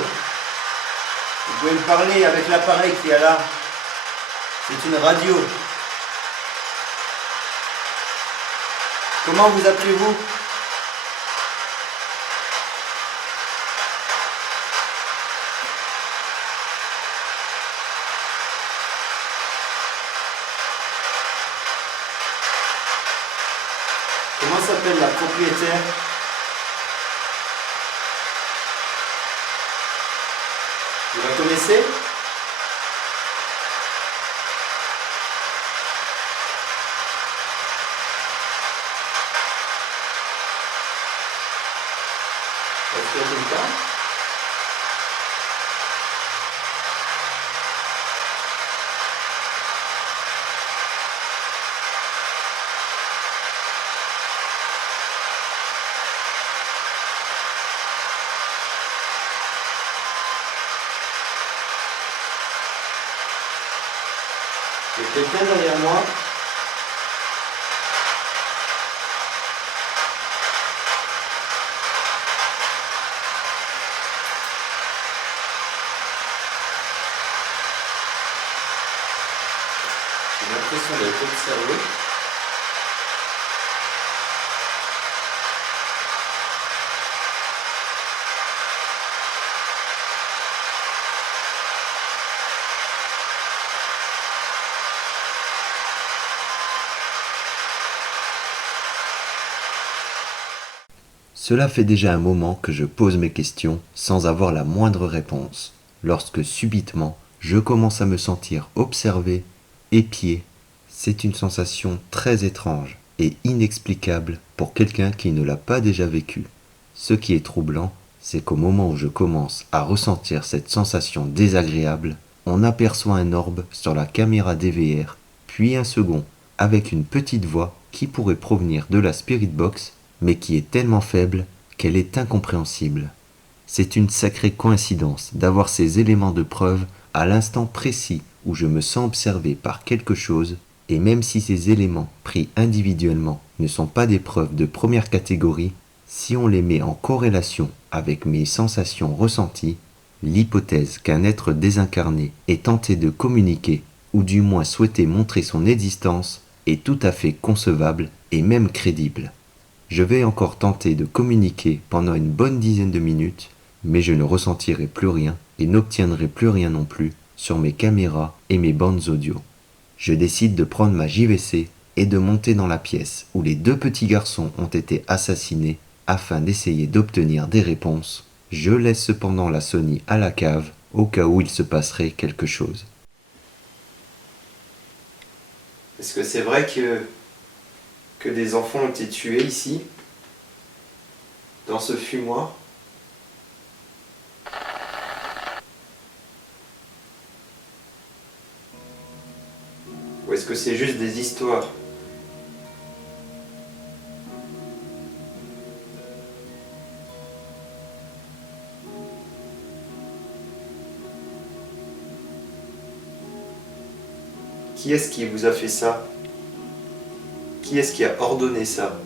Vous pouvez me parler avec l'appareil qui est là. C'est une radio. Comment vous appelez-vous? Comment s'appelle la propriétaire? Vous la connaissez? Est-ce qu'il y a quelqu'un? Il y a quelqu'un derrière moi? J'ai l'impression d'être observé. Cela fait déjà un moment que je pose mes questions sans avoir la moindre réponse, lorsque subitement je commence à me sentir observé, épié. C'est une sensation très étrange et inexplicable pour quelqu'un qui ne l'a pas déjà vécu. Ce qui est troublant, c'est qu'au moment où je commence à ressentir cette sensation désagréable, on aperçoit un orbe sur la caméra DVR, puis un second, avec une petite voix qui pourrait provenir de la Spirit Box, mais qui est tellement faible qu'elle est incompréhensible. C'est une sacrée coïncidence d'avoir ces éléments de preuve à l'instant précis où je me sens observé par quelque chose, et même si ces éléments pris individuellement ne sont pas des preuves de première catégorie, si on les met en corrélation avec mes sensations ressenties, l'hypothèse qu'un être désincarné ait tenté de communiquer, ou du moins souhaité montrer son existence, est tout à fait concevable et même crédible. Je vais encore tenter de communiquer pendant une bonne dizaine de minutes, mais je ne ressentirai plus rien et n'obtiendrai plus rien non plus sur mes caméras et mes bandes audio. Je décide de prendre ma JVC et de monter dans la pièce où les deux petits garçons ont été assassinés afin d'essayer d'obtenir des réponses. Je laisse cependant la Sony à la cave au cas où il se passerait quelque chose. Est-ce que c'est vrai que des enfants ont été tués ici, dans ce fumoir? Ou est-ce que c'est juste des histoires? Qui est-ce qui vous a fait ça? Qui est-ce qui a ordonné ça?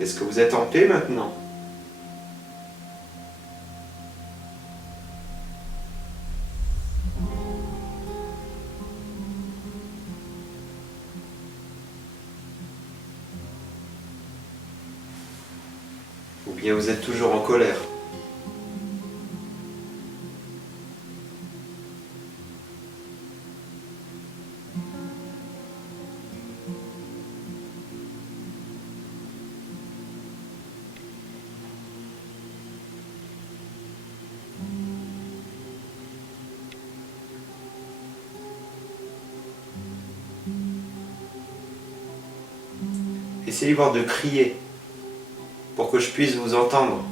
Est-ce que vous êtes en paix maintenant? Ou bien vous êtes toujours en colère? Essayez voir de crier pour que je puisse vous entendre.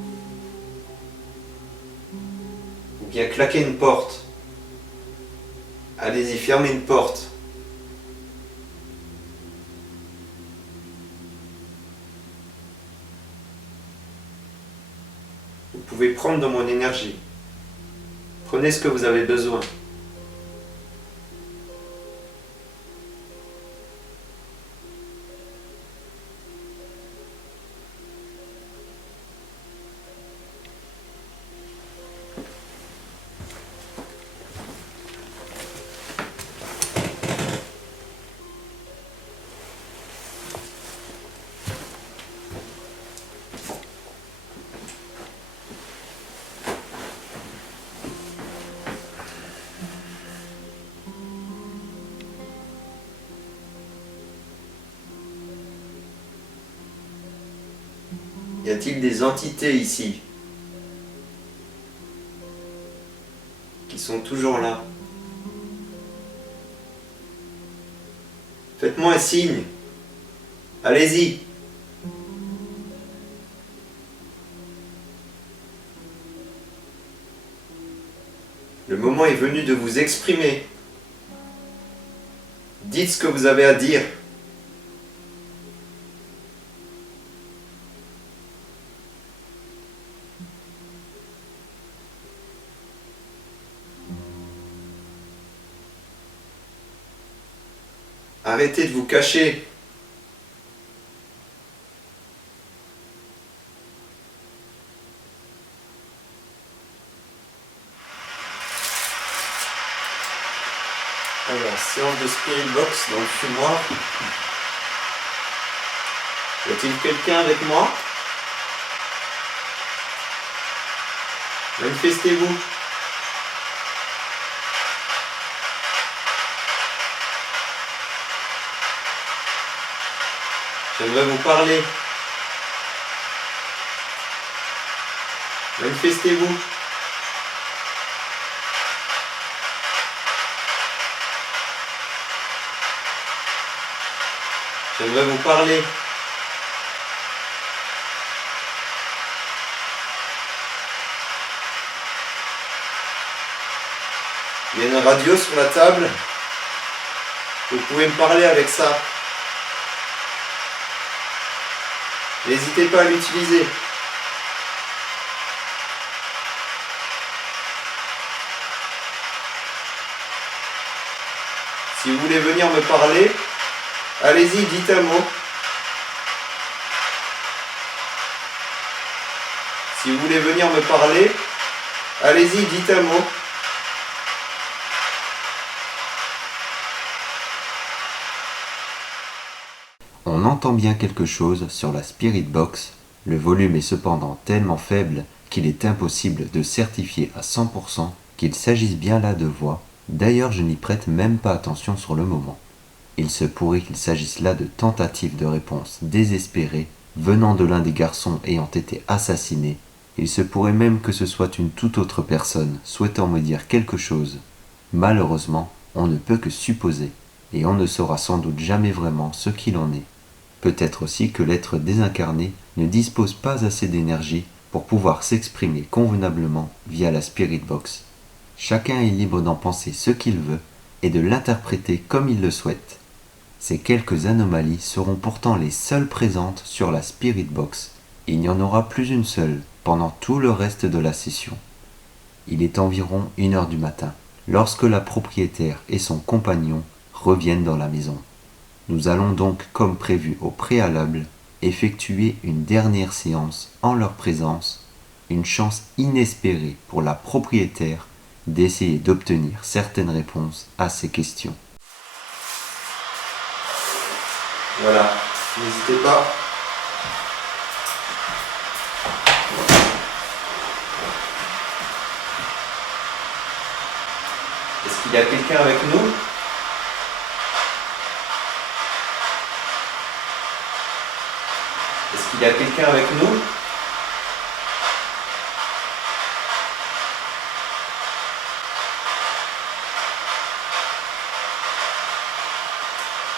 Ou bien claquer une porte. Allez-y, fermez une porte. Vous pouvez prendre de mon énergie. Prenez ce que vous avez besoin. Y a-t-il des entités ici qui sont toujours là? Faites-moi un signe. Allez-y. Le moment est venu de vous exprimer. Dites ce que vous avez à dire. Arrêtez de vous cacher. Alors, séance de Spirit Box dans le fumoir. Y a-t-il quelqu'un avec moi? Manifestez-vous. J'aimerais vous parler. Manifestez-vous. J'aimerais vous parler. Il y a une radio sur la table. Vous pouvez me parler avec ça. N'hésitez pas à l'utiliser. Si vous voulez venir me parler, allez-y, dites un mot. Si vous voulez venir me parler, allez-y, dites un mot. On entend bien quelque chose sur la Spirit Box, le volume est cependant tellement faible qu'il est impossible de certifier à 100% qu'il s'agisse bien là de voix, d'ailleurs je n'y prête même pas attention sur le moment. Il se pourrait qu'il s'agisse là de tentatives de réponse désespérées venant de l'un des garçons ayant été assassiné, il se pourrait même que ce soit une toute autre personne souhaitant me dire quelque chose. Malheureusement, on ne peut que supposer, et on ne saura sans doute jamais vraiment ce qu'il en est. Peut-être aussi que l'être désincarné ne dispose pas assez d'énergie pour pouvoir s'exprimer convenablement via la Spirit Box. Chacun est libre d'en penser ce qu'il veut et de l'interpréter comme il le souhaite. Ces quelques anomalies seront pourtant les seules présentes sur la Spirit Box. Il n'y en aura plus une seule pendant tout le reste de la session. Il est environ 1h du matin, lorsque la propriétaire et son compagnon reviennent dans la maison. Nous allons donc, comme prévu au préalable, effectuer une dernière séance en leur présence, une chance inespérée pour la propriétaire d'essayer d'obtenir certaines réponses à ces questions. Voilà, n'hésitez pas. Est-ce qu'il y a quelqu'un avec nous? Est-ce qu'il y a quelqu'un avec nous?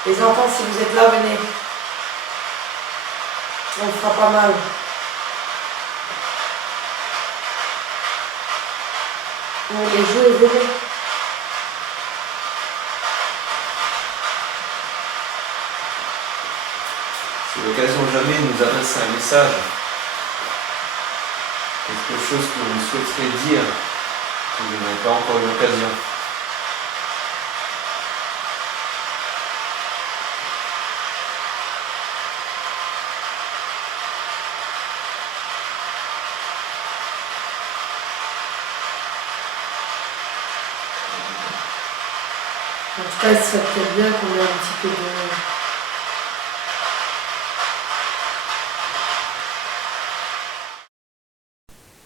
Les enfants, si vous êtes là, venez. On fera pas mal. Vous voulez jouer, venez. Si l'occasion jamais de nous adresser un message, quelque chose que vous souhaiterez dire, que vous n'avez pas encore eu l'occasion. En tout cas, il serait peut-être bien qu'on ait un petit peu de...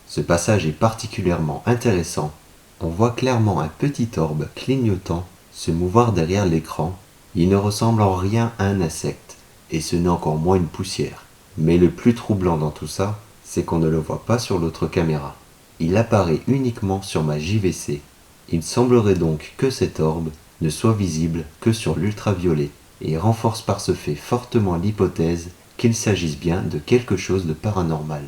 Ce passage est particulièrement intéressant. On voit clairement un petit orbe clignotant se mouvoir derrière l'écran. Il ne ressemble en rien à un insecte, et ce n'est encore moins une poussière. Mais le plus troublant dans tout ça, c'est qu'on ne le voit pas sur l'autre caméra. Il apparaît uniquement sur ma JVC. Il semblerait donc que cet orbe ne soit visible que sur l'ultraviolet, et renforce par ce fait fortement l'hypothèse qu'il s'agisse bien de quelque chose de paranormal.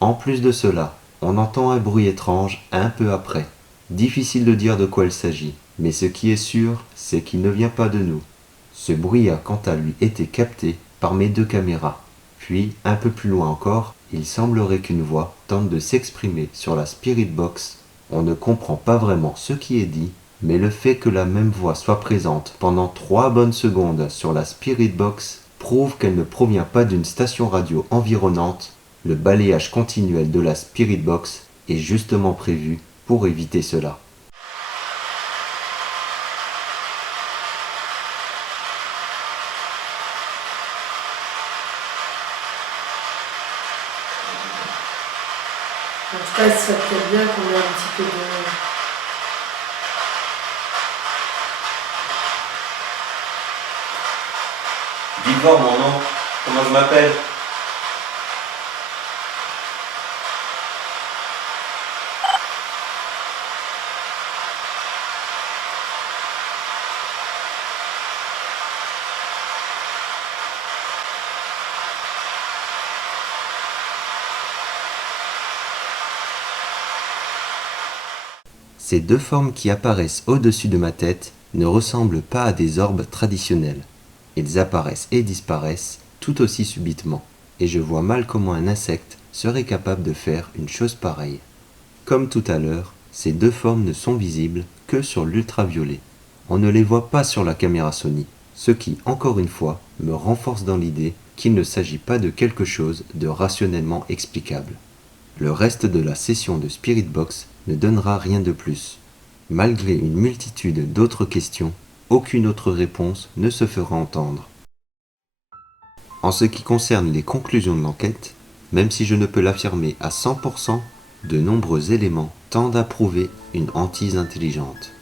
En plus de cela, on entend un bruit étrange un peu après. Difficile de dire de quoi il s'agit, mais ce qui est sûr, c'est qu'il ne vient pas de nous. Ce bruit a quant à lui été capté par mes 2 caméras. Puis, un peu plus loin encore, il semblerait qu'une voix tente de s'exprimer sur la Spirit Box. On ne comprend pas vraiment ce qui est dit, mais le fait que la même voix soit présente pendant 3 bonnes secondes sur la Spirit Box prouve qu'elle ne provient pas d'une station radio environnante. Le balayage continuel de la Spirit Box est justement prévu pour éviter cela. En tout cas, il serait peut-être bien qu'on ait un petit peu de... Dites voir mon nom, comment je m'appelle? Ces 2 formes qui apparaissent au-dessus de ma tête ne ressemblent pas à des orbes traditionnels. Ils apparaissent et disparaissent tout aussi subitement, et je vois mal comment un insecte serait capable de faire une chose pareille. Comme tout à l'heure, ces 2 formes ne sont visibles que sur l'ultraviolet. On ne les voit pas sur la caméra Sony, ce qui, encore une fois, me renforce dans l'idée qu'il ne s'agit pas de quelque chose de rationnellement explicable. Le reste de la session de Spirit Box ne donnera rien de plus. Malgré une multitude d'autres questions, aucune autre réponse ne se fera entendre. En ce qui concerne les conclusions de l'enquête, même si je ne peux l'affirmer à 100%, de nombreux éléments tendent à prouver une hantise intelligente.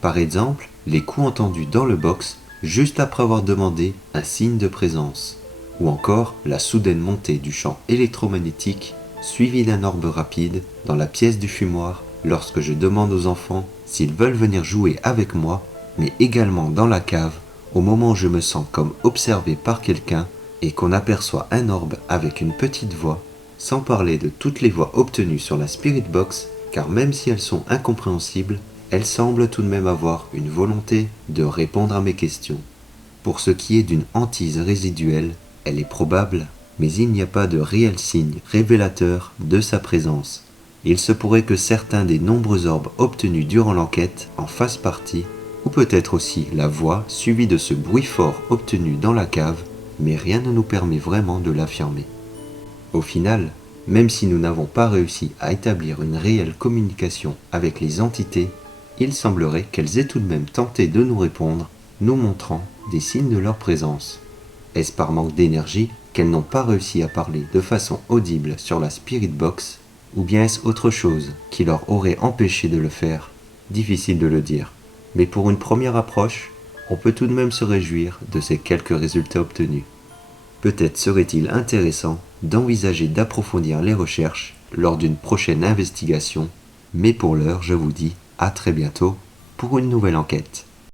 Par exemple, les coups entendus dans le box juste après avoir demandé un signe de présence, ou encore la soudaine montée du champ électromagnétique suivi d'un orbe rapide dans la pièce du fumoir lorsque je demande aux enfants s'ils veulent venir jouer avec moi, mais également dans la cave au moment où je me sens comme observé par quelqu'un et qu'on aperçoit un orbe avec une petite voix, sans parler de toutes les voix obtenues sur la Spirit Box, car même si elles sont incompréhensibles, elles semblent tout de même avoir une volonté de répondre à mes questions. Pour ce qui est d'une hantise résiduelle, elle est probable, mais il n'y a pas de réel signe révélateur de sa présence. Il se pourrait que certains des nombreux orbes obtenus durant l'enquête en fassent partie, ou peut-être aussi la voix suivie de ce bruit fort obtenu dans la cave, mais rien ne nous permet vraiment de l'affirmer. Au final, même si nous n'avons pas réussi à établir une réelle communication avec les entités, il semblerait qu'elles aient tout de même tenté de nous répondre, nous montrant des signes de leur présence. Est-ce par manque d'énergie qu'elles n'ont pas réussi à parler de façon audible sur la Spirit Box, ou bien est-ce autre chose qui leur aurait empêché de le faire? Difficile de le dire. Mais pour une première approche, on peut tout de même se réjouir de ces quelques résultats obtenus. Peut-être serait-il intéressant d'envisager d'approfondir les recherches lors d'une prochaine investigation, mais pour l'heure, je vous dis à très bientôt pour une nouvelle enquête.